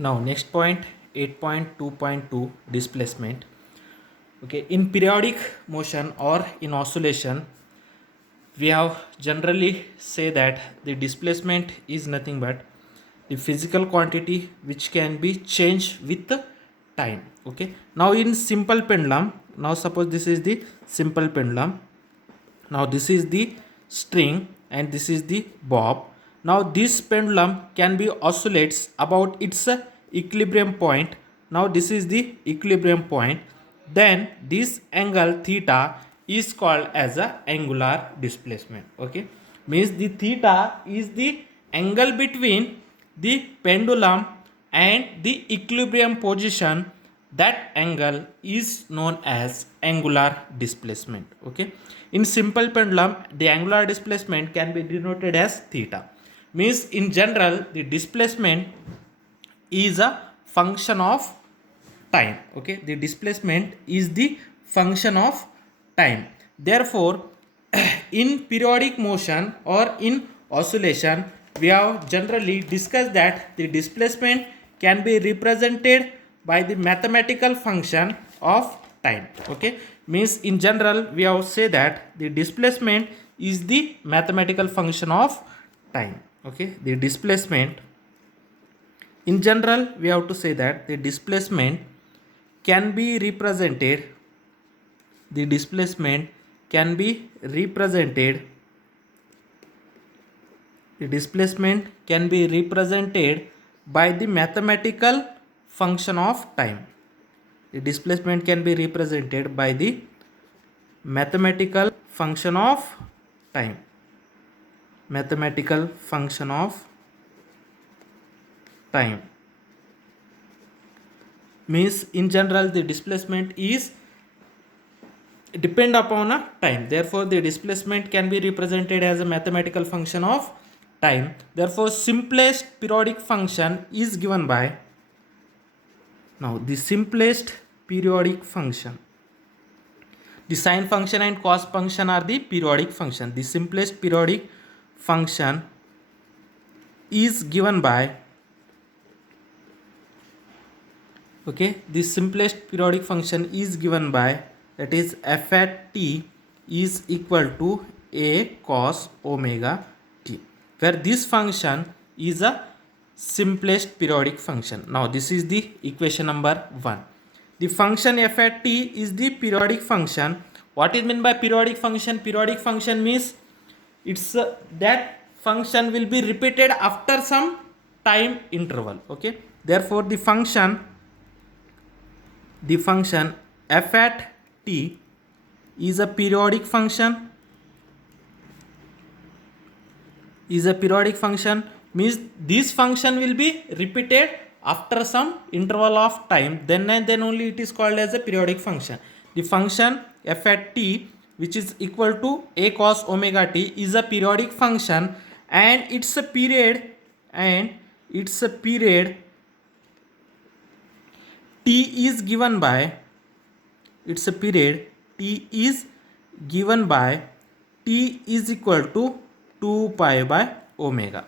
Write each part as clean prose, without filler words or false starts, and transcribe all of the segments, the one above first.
Now next point, 8.2.2, displacement. Okay, in periodic motion or in oscillation, we have generally say that the displacement is nothing but the physical quantity which can be changed with the time. Okay, now in simple pendulum, now suppose this is the simple pendulum, now this is the string and this is the bob. Now this pendulum can be oscillates about its equilibrium point. Now this is the equilibrium point. Then this angle theta is called as a angular displacement. Okay, means the theta is the angle between the pendulum and the equilibrium position. That angle is known as angular displacement. Okay, in simple pendulum the angular displacement can be denoted as theta. Means in general the displacement is a function of time. Okay, the displacement is the function of time. Therefore in periodic motion or in oscillation, we have generally discussed that the displacement can be represented by the mathematical function of time. Okay, means in general we have say that the displacement is the mathematical function of time. Okay, the displacement in general we have to say that the displacement can be represented, the displacement can be represented, the displacement can be represented by the mathematical function of time. The displacement can be represented by the mathematical function of time. Mathematical function of time means in general the displacement is depend upon a time. Therefore the displacement can be represented as a mathematical function of time. Therefore simplest periodic function is given by, now the simplest periodic function, the sine function and cos function are the periodic function. The simplest periodic function is given by, okay, the simplest periodic function is given by, that is f at t is equal to a cos omega t, where this function is a simplest periodic function. Now this is the equation number 1. The function f at t is the periodic function. What is meant by periodic function? Periodic function means it's that function will be repeated after some time interval. Okay, therefore the function f at t is a periodic function, means this function will be repeated after some interval of time, then and then only it is called as a periodic function. The function f at t, which is equal to a cos omega t, is a periodic function and its a period t is given by, its a period t is given by t is equal to 2 pi by omega.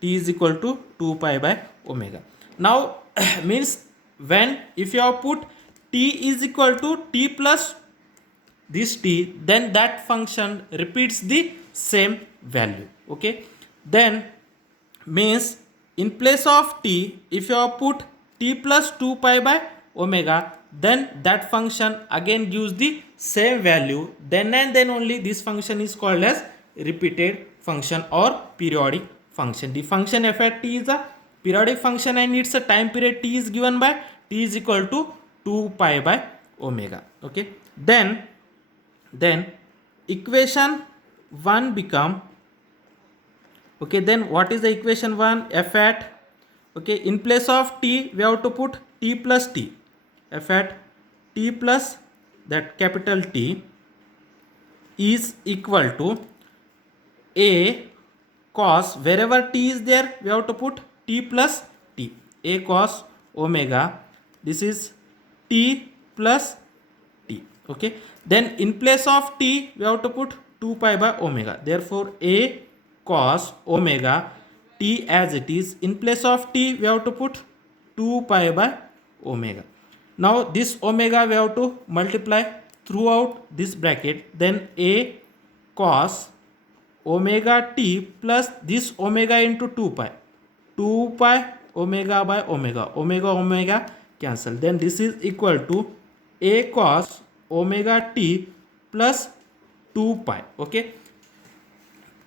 T is equal to 2 pi by omega. Now means when if you have put t is equal to t plus this t, then that function repeats the same value. Okay, then means in place of t, if you have put t plus 2 pi by omega, then that function again gives the same value, then and then only this function is called as repeated function or periodic function. The function f at t is a periodic function and its a time period t is given by t is equal to 2 pi by omega. Okay, then equation 1 become, okay, then what is the equation 1? F at, okay, in place of t we have to put t plus t, f at t plus that capital T is equal to a cos, wherever t is there we have to put t plus t, a cos omega, this is t plus t. Okay, then in place of t we have to put 2 pi by omega, therefore a cos omega t as it is. In place of t we have to put 2 pi by omega. Now this omega we have to multiply throughout this bracket, then a cos omega t plus this omega into 2 pi. 2 pi omega by omega. Omega omega cancel. Then this is equal to a cos omega t plus 2 pi. Okay.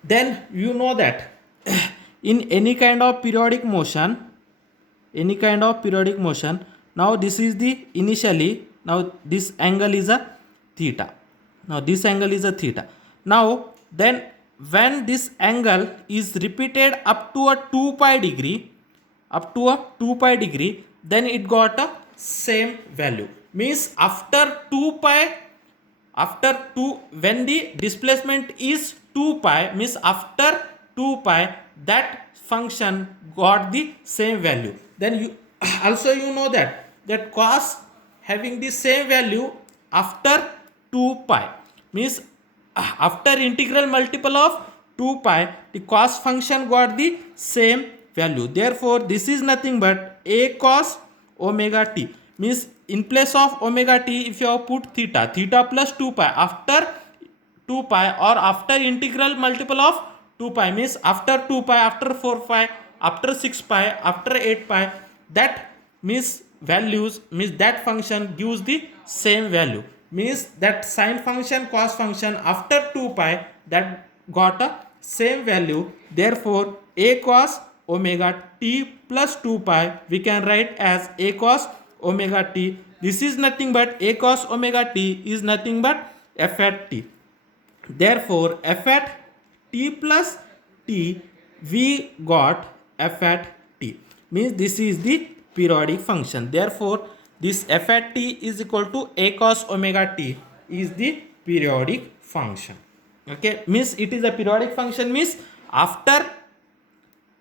Then you know that in any kind of periodic motion, now this is the initially, now this angle is a theta. Now this angle is a theta. Now then when this angle is repeated up to a 2 pi degree, then it got a same value. Means after 2 pi, when the displacement is 2 pi, means after 2 pi that function got the same value. Then you also you know that cos having the same value after 2 pi, means after integral multiple of 2 pi the cos function got the same value. Therefore this is nothing but a cos omega t. Means in place of omega t, if you have put theta plus 2 pi, after 2 pi or after integral multiple of 2 pi, means after 2 pi, after 4 pi, after 6 pi, after 8 pi, that means values, means that function gives the same value. Means that sine function, cos function after 2 pi that got a same value. Therefore a cos omega t plus 2 pi we can write as a cos omega t. This is nothing but a cos omega t is nothing but f at t. Therefore f at t plus t we got f at t, means this is the periodic function. Therefore this f at t is equal to a cos omega t is the periodic function. Okay, means it is a periodic function, means after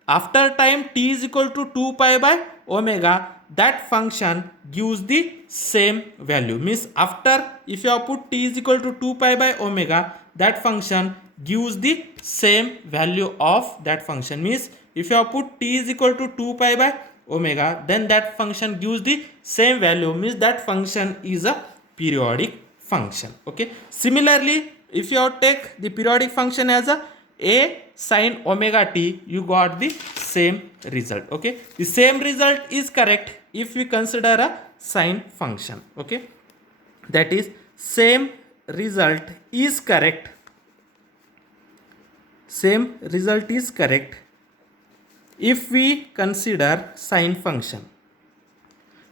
time t is equal to 2 pi by omega, that function gives the same value. Means after, if you have put t is equal to 2 pi by omega, that function gives the same value of that function. Means if you have put t is equal to 2 pi by omega, then that function gives the same value, means that function is a periodic function. Okay, similarly if you have take the periodic function as a sin omega t, you got the same result. Okay, the same result is correct if we consider a sine function. Okay, that is same result is correct, if we consider sine function.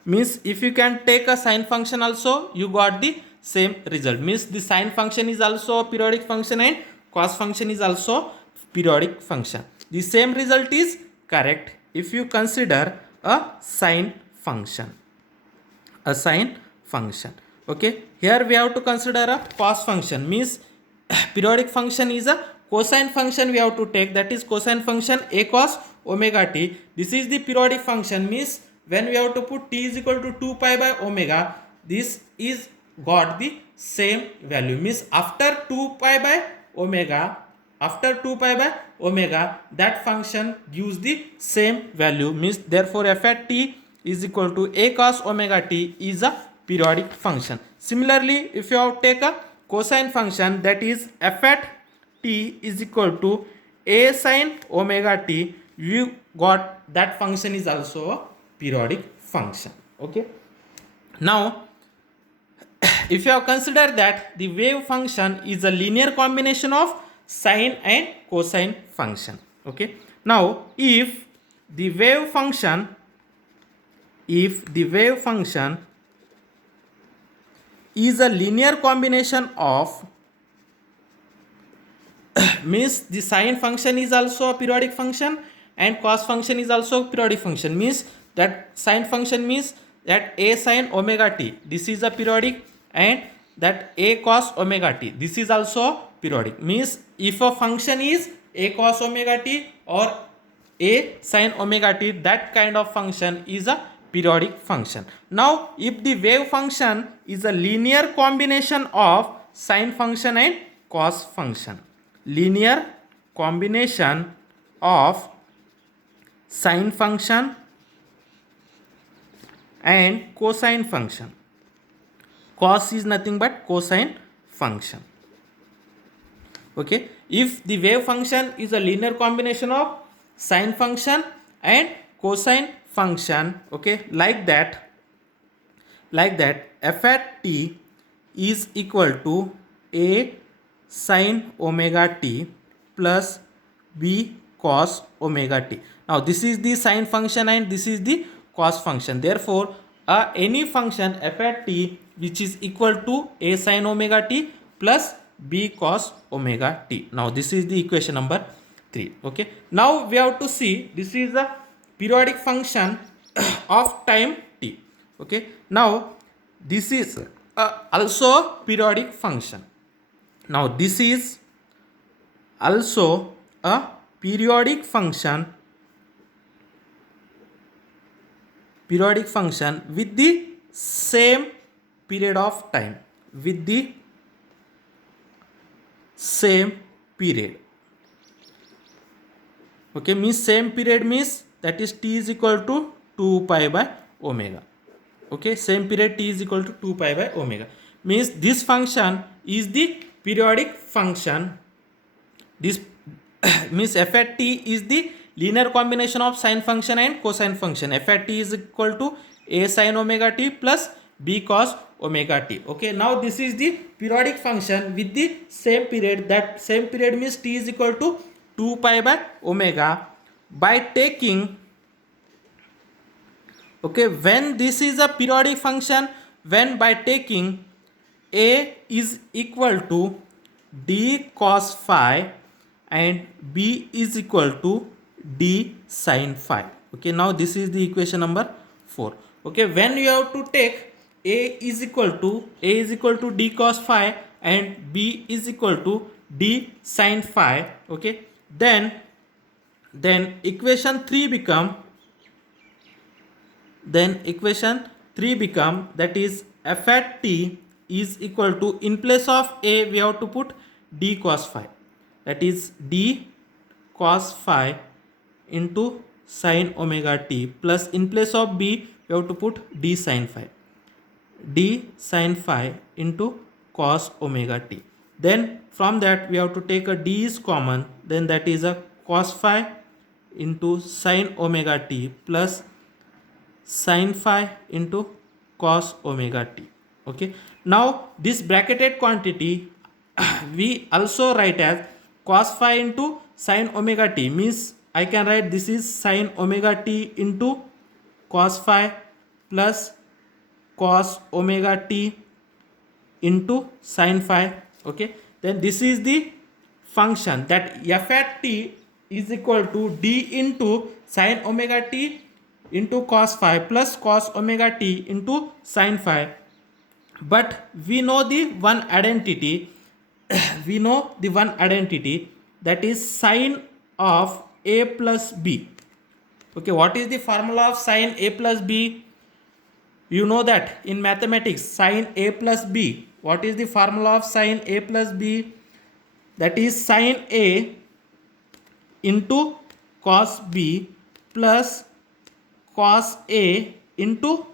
Means if you can take a sine function also, you got the same result. Means the sine function is also a periodic function and cos function is also periodic function. The same result is correct if you consider a sine function. Okay, here we have to consider a cos function. Means periodic function is a cosine function we have to take, that is cosine function a cos omega t. This is the periodic function. Means when we have to put t is equal to 2 pi by omega, this is got the same value. Means after 2 pi by omega, that function gives the same value. Means therefore f at t is equal to a cos omega t is a periodic function. Similarly if you have take a cosine function, that is f at t is equal to a sin omega t, you got that function is also a periodic function. Okay, now if you have considered that the wave function is a linear combination of sine and cosine function. Okay, now if the wave function is a linear combination of means the sine function is also a periodic function and cos function is also a periodic function. Means that sine function means that a sin omega t, this is a periodic, and that a cos omega t, this is also periodic. Means if a function is a cos omega t or a sin omega t, that kind of function is a periodic function. Now if the wave function is a linear combination of sine function and cos function, linear combination of sine function and cosine function. Cos is nothing but cosine function. Okay, if the wave function is a linear combination of sine function and cosine function, okay, like that f at t is equal to a sine omega t plus b cos omega t. Now this is the sine function and this is the cos function. Therefore any function f at t which is equal to a sine omega t plus b cos omega t. Now this is the equation number 3. Okay, now we have to see this is the periodic function of time t. Okay, now this is also periodic function. Now this is also a periodic function with the same period of time, with the same period. Okay, means same period means that is t is equal to 2 pi by omega. Okay, same period t is equal to 2 pi by omega means this function is the periodic function. This means f at t is the linear combination of sine function and cosine function. F at t is equal to a sine omega t plus b cos omega t. Okay, now this is the periodic function with the same period. That same period means t is equal to 2 pi by omega. By taking, okay, when this is a periodic function, when by taking a is equal to d cos phi and b is equal to d sin phi. Okay, now this is the equation number 4. Okay, when you have to take a is equal to d cos phi and b is equal to d sin phi, okay, then equation 3 become that is f at t is equal to, in place of a we have to put d cos phi, that is d cos phi into sin omega t, plus in place of b we have to put d sin phi into cos omega t. Then from that we have to take a d is common, then that is a cos phi into sin omega t plus sin phi into cos omega t. Okay, now this bracketed quantity we also write as cos phi into sin omega t, means I can write this is sin omega t into cos phi plus cos omega t into sin phi. Okay, then this is the function that f at t is equal to d into sin omega t into cos phi plus cos omega t into sin phi. But we know the one identity that is sine of a plus b. Okay, what is the formula of sine a plus b? You know that in mathematics sine a plus b, what is the formula of sine a plus b? That is sine a into cos b plus cos a into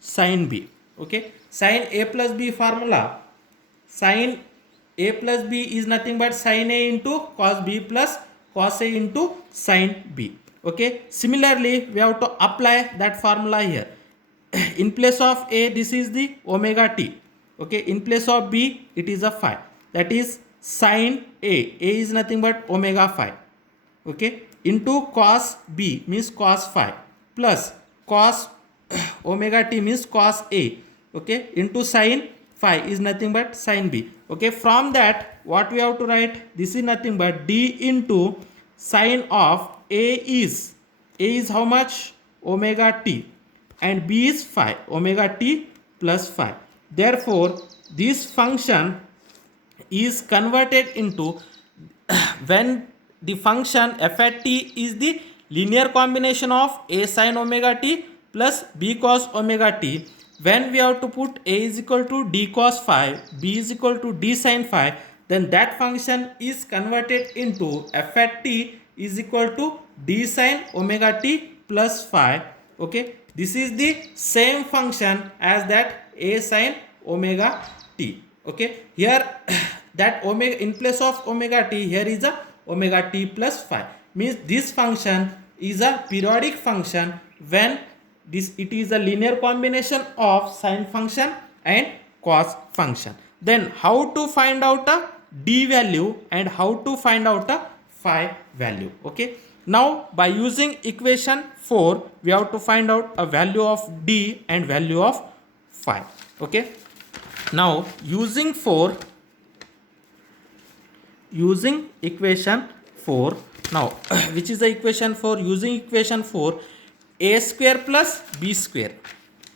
sin b. Okay, sine a plus b formula, sine a plus b is nothing but sin a into cos b plus cos a into sin b. Okay, similarly we have to apply that formula here. In place of a this is the omega t. Okay, in place of b it is a phi, that is sin a is nothing but omega phi. Okay, into cos b means cos phi plus cos omega t means cos a. Okay, into sin phi is nothing but sin b. Okay, from that what we have to write, this is nothing but d into sin of a is how much, omega t, and b is phi, omega t plus phi. Therefore this function is converted into when the function f at t is the linear combination of a sin omega t plus b cos omega t. When we have to put a is equal to d cos phi, b is equal to d sin phi, then that function is converted into f at t is equal to d sin omega t plus phi. Okay, this is the same function as that a sin omega t. Okay, here that omega, in place of omega t, here is a omega t plus phi, means this function is a periodic function when this, it is a linear combination of sine function and cos function. Then how to find out a d value and how to find out a phi value? Okay, now by using equation 4 we have to find out a value of d and value of phi. Okay, now using equation 4, now which is the equation 4? Using equation 4, a square plus b square,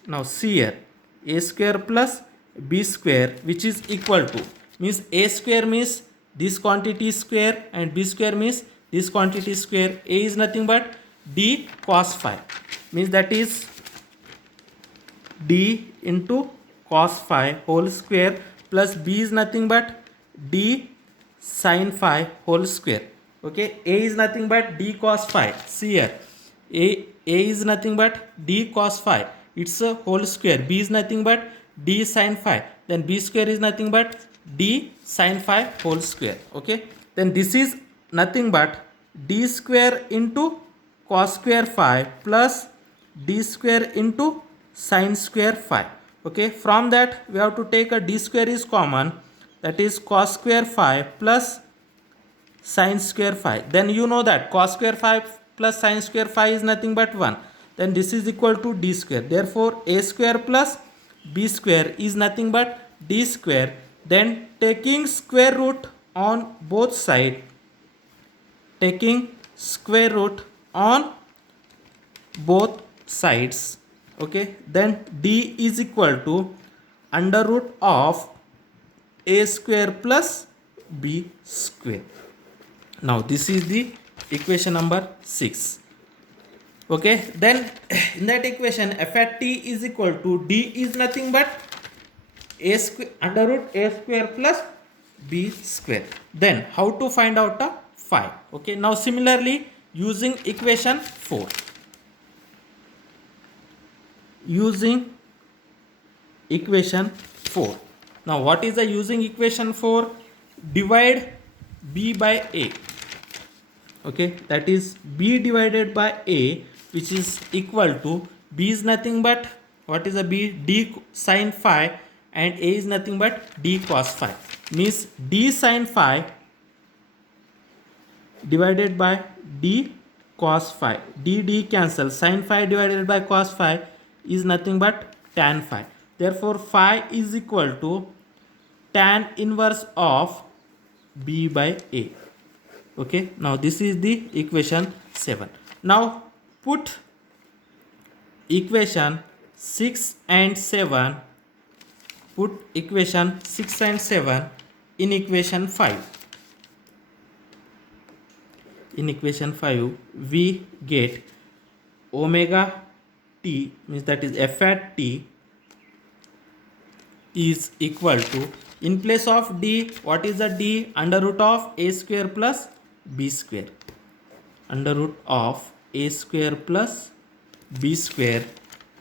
now see here, a square plus b square, which is equal to, means a square means this quantity square and b square means this quantity square. A is nothing but d cos phi, means that is d into cos phi whole square, plus b is nothing but d sin phi whole square. Okay, a is nothing but d cos phi, see here, a is nothing but d cos phi, it's a whole square. B is nothing but d sin phi, then b square is nothing but d sin phi whole square. Okay, then this is nothing but d square into cos square phi plus d square into sin square phi. Okay, from that we have to take a d square is common, that is cos square phi plus sin square phi. Then you know that cos square phi plus sin square phi is nothing but 1. Then this is equal to d square. Therefore a square plus b square is nothing but d square. Then taking square root on both sides, taking square root on both sides, okay, then d is equal to under root of a square plus b square. Now this is the equation number 6. Okay, then in that equation f at t is equal to d is nothing but a square under root a square plus b square. Then how to find out a phi? Okay, now similarly using equation 4, using equation 4, now what is the using equation 4? Divide b by a. Okay, that is b divided by a, which is equal to, b is nothing but, what is a b? D sin phi, and a is nothing but d cos phi, means d sin phi divided by d cos phi, d cancel, sin phi divided by cos phi is nothing but tan phi. Therefore phi is equal to tan inverse of b by a. Okay, now this is the equation 7. Now put equation 6 and 7, put equation 6 and 7 in equation 5. In equation 5 we get omega t, means that is f at t is equal to, in place of d, what is the d? Under root of a square plus b square, under root of a square plus b square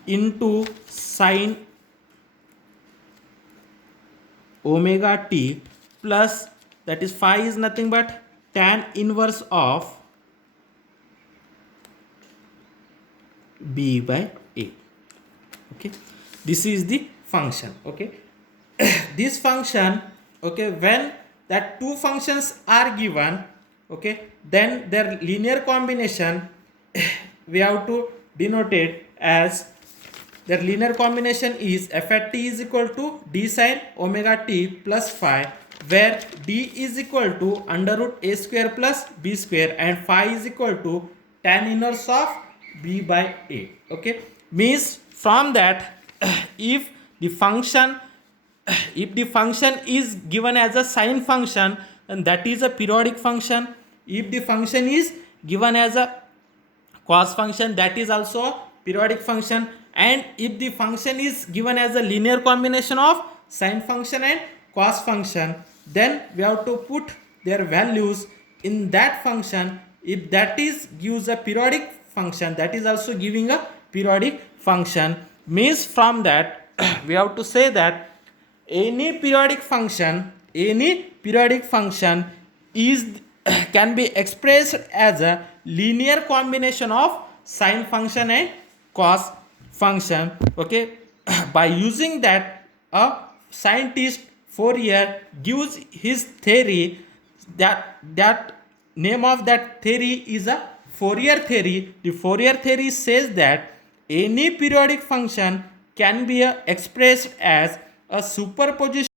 into sin omega t plus, that is phi is nothing but tan inverse of b by a. Okay, this is the function. Okay, this function, okay, when that two functions are given, okay, then their linear combination we have to denote it as, their linear combination is f at t is equal to d sin omega t plus phi, where d is equal to under root a square plus b square and phi is equal to tan inverse of b by a. Okay, means from that if the function is given as a sine function, then that is a periodic function. If the function is given as a cos function, that is also a periodic function. And if the function is given as a linear combination of sine function and cos function, then we have to put their values in that function. If that is gives a periodic function, that is also giving a periodic function. Means from that we have to say that any periodic function is can be expressed as a linear combination of sine function and cos function. Okay, by using that, a scientist Fourier gives his theory, that name of that theory is a Fourier theory. The Fourier theory says that any periodic function can be expressed as a superposition